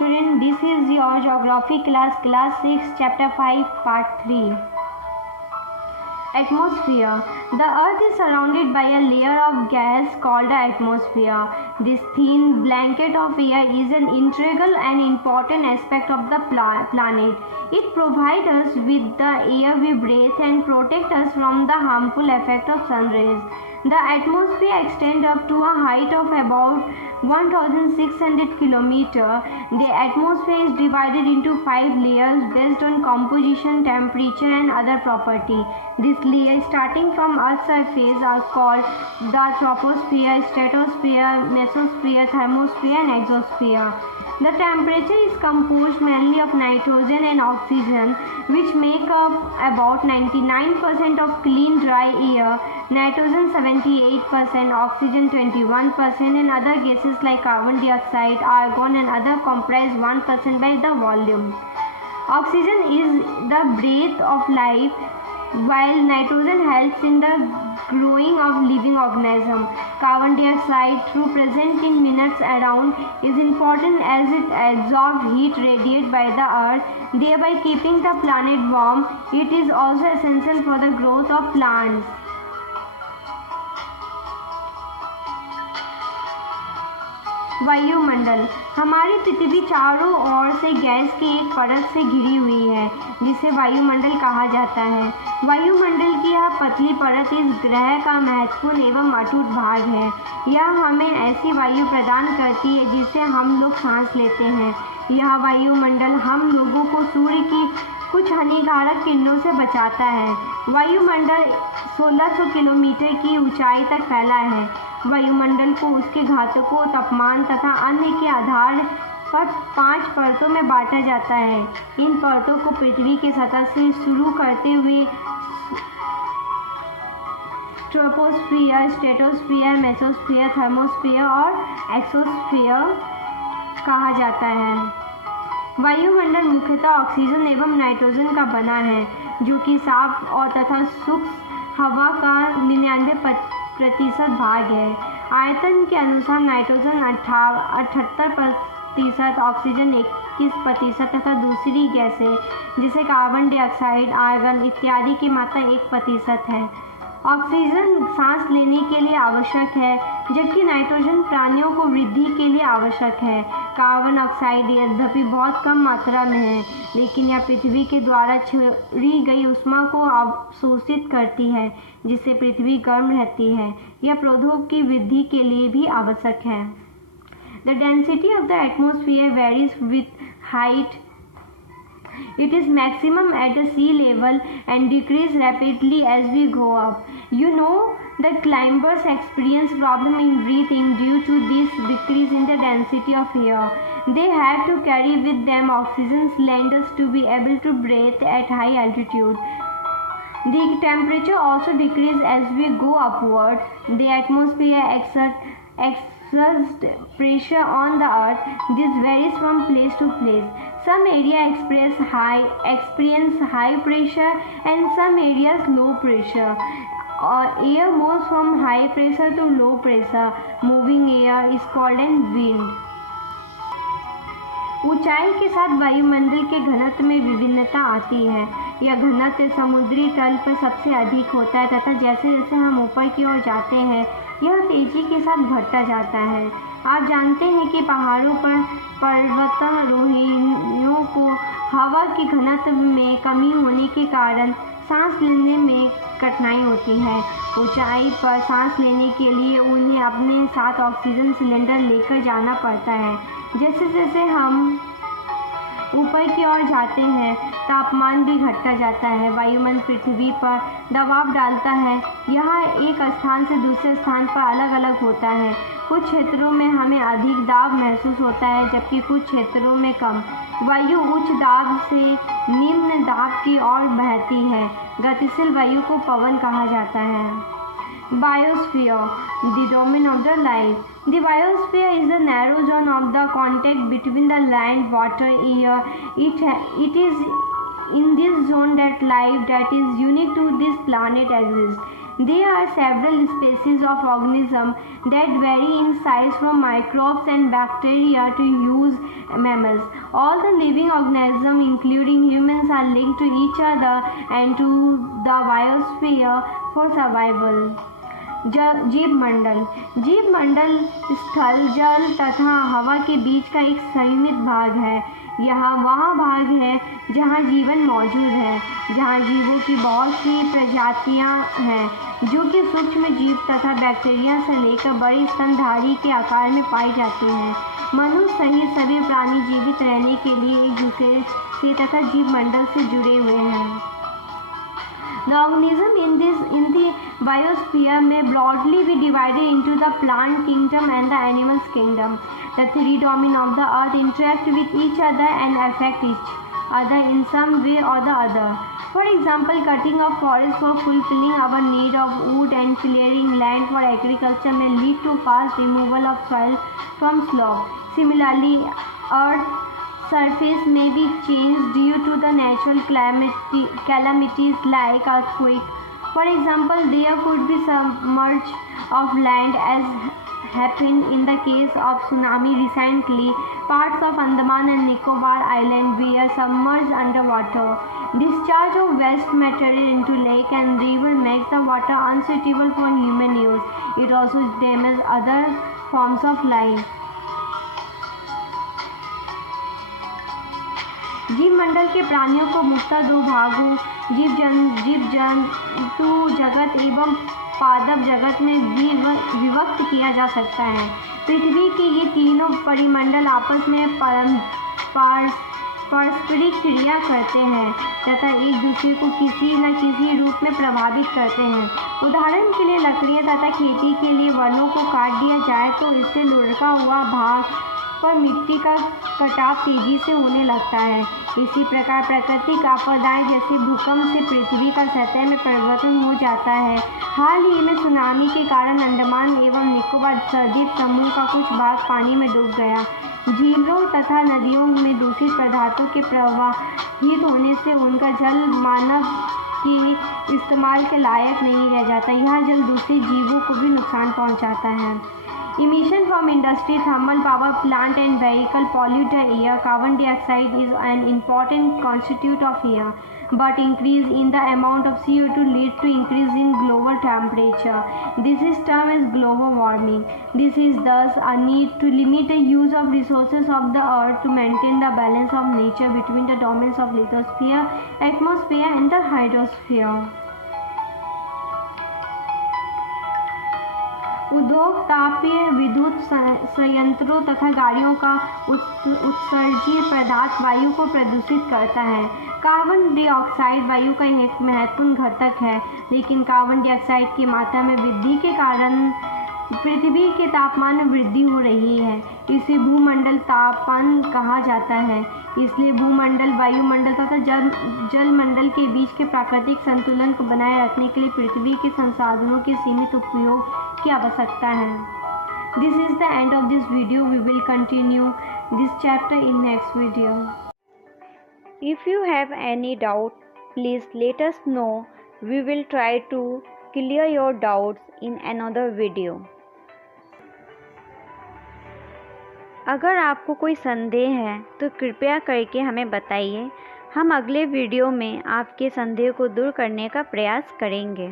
student, this is your geography class 6, chapter 5, part 3. Atmosphere. The earth is surrounded by a layer of gas called the atmosphere. This thin blanket of air is an integral and important aspect of the planet. It provides us with the air we breathe and protects us from the harmful effect of sun rays. The atmosphere extends up to a height of about 1,600 kilometers. The atmosphere is divided into 5 layers based on composition, temperature, and other properties. These layers, starting from Earth's surface, are called the troposphere, stratosphere, mesosphere, thermosphere, and exosphere. The temperature is composed mainly of nitrogen and oxygen, which make up about 99% of clean dry air, nitrogen 78%, oxygen 21%, and other gases like carbon dioxide, argon, and other comprise 1% by the volume. Oxygen is the breath of life, while nitrogen helps in the growing of living organisms. Carbon dioxide, though present in minutes around, is important as it absorbs heat radiated by the earth, thereby keeping the planet warm. It is also essential for the growth of plants. वायुमंडल. हमारी पृथ्वी चारों ओर से gas की एक परत से घिरी हुई है, जिसे वायुमंडल कहा जाता है. वायुमंडल की यह पतली परत इस ग्रह का महत्वपूर्ण एवं अटूट भाग है. यह हमें ऐसी वायु प्रदान करती है जिससे हम लोग सांस लेते हैं. यह वायुमंडल हम लोगों को सूर्य की कुछ हानिकारक किरणों से बचाता है. वायुमंडल 1600 किलोमीटर की ऊंचाई तक फैला है. वायुमंडल को उसके घातकों, तापमान तथा अन्य के आधार पर 5 परतों में बांटा जाता है. इन परतों को पृथ्वी के सतह से शुरू करते हुए ट्रोपोस्फियर, स्ट्रेटोस्फियर, मेसोस्फियर, थर्मोस्फियर और एक्सोस्फियर कहा जाता है. वायुमंडल मुख्यतः ऑक्सीजन एवं नाइट्रोजन का बना है, जो कि साफ और तथा शुष्क हवा का 99% भाग है. आयतन के अनुसार नाइट्रोजन 78%, ऑक्सीजन 21% तथा दूसरी गैसें जिसे कार्बन डाइऑक्साइड, आर्गन इत्यादि की मात्रा 1% है. ऑक्सीजन सांस लेने के लिए आवश्यक है, जबकि नाइट्रोजन प्राणियों को वृद्धि के लिए आवश्यक है. कार्बन ऑक्साइड यद्यपि बहुत कम मात्रा में है, लेकिन यह पृथ्वी के द्वारा छोड़ी गई ऊष्मा को अवशोषित करती है, जिससे पृथ्वी गर्म रहती है. यह पौधों की वृद्धि के लिए भी आवश्यक है. The density of the atmosphere varies with height. It is maximum at the sea level and decrease rapidly as we go up. You know, the climbers experience problem in breathing due to this decrease in the density of air. They have to carry with them oxygen cylinders to be able to breathe at high altitude. The temperature also decreases as we go upward. The atmosphere exerts pressure on the earth. This varies from place to place. Some areas experience high pressure and some areas low pressure. Air moves from high pressure to low pressure. Moving air is called as wind. ऊंचाई के साथ वायुमंडल के घनत्व में विभिन्नता आती है. यह घनत्व समुद्री तल पर सबसे अधिक होता है तथा जैसे जैसे हम ऊपर की ओर जाते हैं, यह तेजी के साथ घटता जाता है. आप जानते हैं कि पहाड़ों पर पर्वतारोहियों को हवा के घनत्व में कमी होने के कारण सांस लेने में कठिनाई होती है. ऊंचाई पर सांस लेने के लिए उन्हें अपने साथ ऑक्सीजन सिलेंडर लेकर जाना पड़ता है. जैसे जैसे हम ऊपर की ओर जाते हैं, तापमान भी घटता जाता है. वायुमंडल पृथ्वी पर दबाव डालता है. यह एक स्थान से दूसरे स्थान पर अलग अलग होता है. कुछ क्षेत्रों में हमें अधिक दाब महसूस होता है, जबकि कुछ क्षेत्रों में कम. वायु उच्च दाब से निम्न दाब की ओर बहती है. गतिशील वायु को पवन कहा जाता है. Biosphere, the domain of the life. The biosphere is the narrow zone of the contact between the land, water, air. It is in this zone that life that is unique to this planet exists. There are several species of organisms that vary in size from microbes and bacteria to huge mammals. All the living organisms, including humans, are linked to each other and to the biosphere for survival. जीव मंडल स्थल, जल तथा हवा के बीच का एक सीमित भाग है। यह वह भाग है जहाँ जीवन मौजूद है, जहाँ जीवों की बहुत सी प्रजातियाँ हैं जो कि सूक्ष्म जीव तथा बैक्टीरिया से लेकर बड़ी स्तनधारी के आकार में पाई जाती हैं। मनुष्य सहित सभी प्राणी जीवित रहने के लिए एक दूसरे से तथा जीव मंडल से जुड़े हुए हैं। The organism in the biosphere may broadly be divided into the plant kingdom and the animals kingdom. The three domains of the earth interact with each other and affect each other in some way or the other. For example, cutting of forests for fulfilling our need of wood and clearing land for agriculture may lead to fast removal of soil from slopes. Similarly, earth surface may be changed due to the natural calamities like earthquake. For example, there could be submergence of land as happened in the case of tsunami recently. Parts of Andaman and Nicobar Island were submerged underwater. Discharge of waste material into lake and river makes the water unsuitable for human use. It also damages other forms of life. जीव मंडल के प्राणियों को मुख्यतः दो भागों जीव जंतु जगत एवं पादप जगत में विभक्त किया जा सकता है। पृथ्वी के ये तीनों परिमंडल आपस में पारस्परिक क्रिया करते हैं तथा एक दूसरे को किसी न किसी रूप में प्रभावित करते हैं। उदाहरण के लिए लकड़ियाँ तथा खेती के लिए वनों को काट दिया जाए तो इससे लुढ़का हुआ भाग पर मिट्टी का कटाव तेजी से होने लगता है। इसी प्रकार प्राकृतिक आपदाएं जैसे भूकंप से पृथ्वी का सतह में परिवर्तन हो जाता है। हाल ही में सुनामी के कारण अंडमान एवं निकोबार द्वीप समूह का कुछ भाग पानी में डूब गया। झीलों तथा नदियों में दूषित पदार्थों के प्रवाहित होने से उनका जल मानव के इस्तेमाल के लायक नहीं रह जाता। यह जल दूसरे जीवों को भी नुकसान पहुंचाता है। Emission from industry, thermal power plant and vehicle pollute the air. Carbon dioxide is an important constituent of air, but increase in the amount of CO2 leads to increase in global temperature. This is termed as global warming. This is thus a need to limit the use of resources of the earth to maintain the balance of nature between the domains of lithosphere, atmosphere and the hydrosphere. उद्योग, तापीय विद्युत संयंत्रों तथा गाड़ियों का उत्सर्जित पदार्थ वायु को प्रदूषित करता है। कार्बन डाइऑक्साइड वायु का एक महत्वपूर्ण घटक है, लेकिन कार्बन डाइऑक्साइड की मात्रा में वृद्धि के कारण पृथ्वी के तापमान में वृद्धि हो रही है। इसे भूमंडल तापन कहा जाता है। इसलिए भूमंडल, वायुमंडल तथा जलमंडल के बीच के प्राकृतिक संतुलन को बनाए रखने के लिए पृथ्वी के संसाधनों के सीमित उपयोग की आवश्यकता है। This is the end of this video. We will continue this chapter in next video. If you have any doubt, please let us know. We will try to clear your doubts in another video. अगर आपको कोई संदेह है तो कृपया करके हमें बताइए। हम अगले वीडियो में आपके संदेह को दूर करने का प्रयास करेंगे।